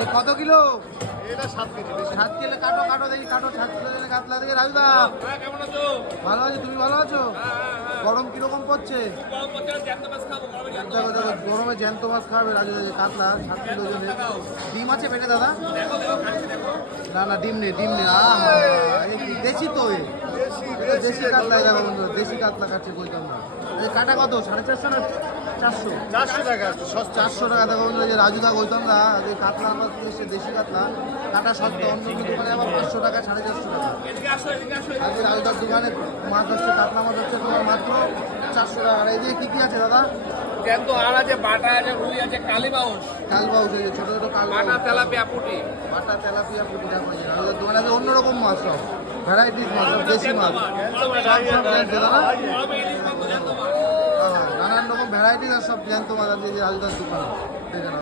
এই কত কিলো? এটা 7 কেজি। 7 কিলো কাটো কাটো দেখি কাটো 7 কিলো কাতলা দেখে রাজুদা। কেমন আছো? ভালো আছি, তুমি ভালো আছো? গরম কিরকম পড়ছে? দেখো দেখো গরমে জ্যান্ত মাছ খাবে রাজু দাদা। কাতলা 7 কিলো ওজনের। ডিম আছে পেটে দাদা? না না ডিম নেই ডিম নেই। দেশি তো এটা দেশি কাতলা। দেখো বন্ধু দেশি কাতলা কাটছে বলতাম না। এই কাটা কত? 450 না 400? 400 টাকা। 400 টাকা। দেখো বন্ধু যে রাজুদা বলতাম না যে কাতলা আমরা এসে দেশি কাতলা কাটা সস্তা। অন্য দোকানে আবার 500 টাকা 450 টাকা। আজকে রাজুদার দোকানে মাছ হচ্ছে কাতলা মাছ হচ্ছে তোমার মাত্র 400 টাকা। আর এই যে কি কি আছে দাদা? জ্যান্ত আর আছে, বাটা আছে, রুই আছে, কালীবাউস, কালবাউস এই যে ছোট ছোট বাটা কালবাউস, তেলাপিয়া পুঁটি। বাটা তেলাপিয়া পুঁটি। দেখো এই যে রাজুদার দোকানে আছে অন্যরকম মাছ সব ভ্যারাইটিস মাছ সব দেশি মাছ সব জ্যান্ত দাদা। নানান রকম ভ্যারাইটিস আর সব জ্যান্ত মাছ আছে এই যে রাজুদার দোকানে। দেখে নাও।